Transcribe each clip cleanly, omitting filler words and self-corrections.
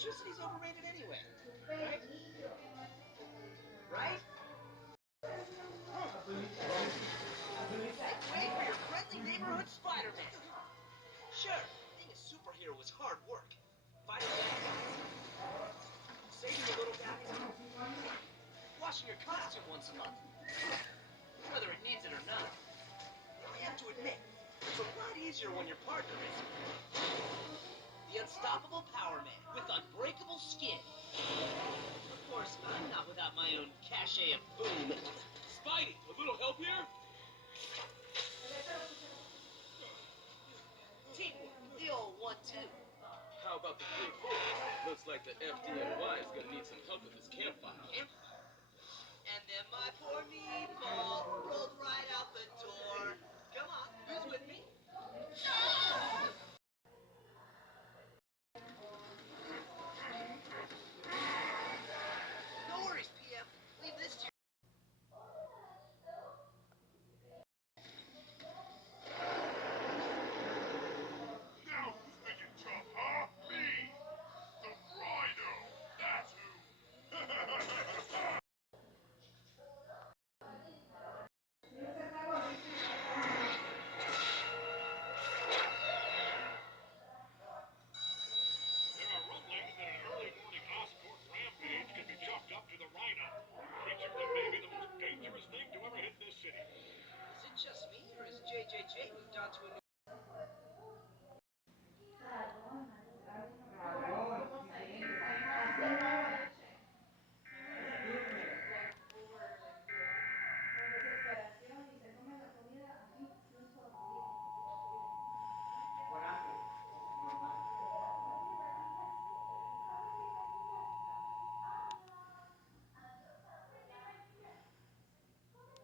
electricity's overrated anyway. Right? Right? Make way for your friendly neighborhood Spider-Man. Sure, being a superhero is hard work. Fighting bad guys, saving your little guys, washing your costume once a month. Whether it needs it or not. I have to admit, it's a lot easier when your partner is the unstoppable Power Man with unbreakable skin. Of course, I'm not without my own cachet of boom. Spidey, a little help here? Teamwork, the old 1-2. How about the 3-4? Looks like the FDNY is gonna need some help with this campfire. And then my poor meatball rolled right out the door. Come on, who's with me? No worries, PM. Leave this to you. Now who's making tough, huh? Me! The Rhino! That's who! There are rumblings that an early morning Oscorp rampage could be chalked up to the Rhino, creature that may be the most dangerous thing to ever hit this city. Is it just me, or has JJJ moved on to a new...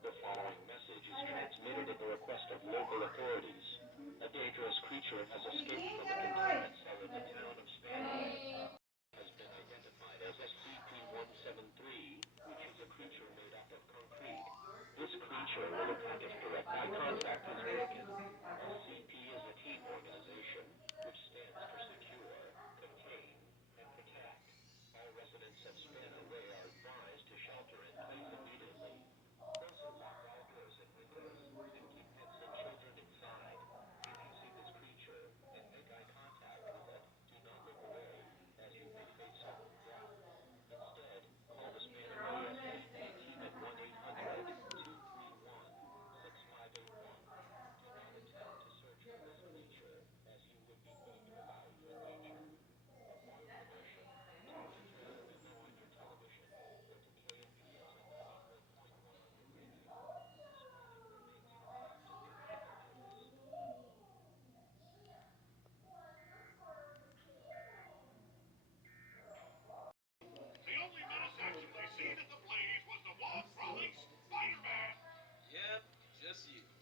The following message is transmitted at the request of local authorities. A dangerous creature has escaped from a containment cell in the town of Stanley. Has been identified as SCP-173, which is a creature made up of concrete. This creature will attack if direct eye contact is broken.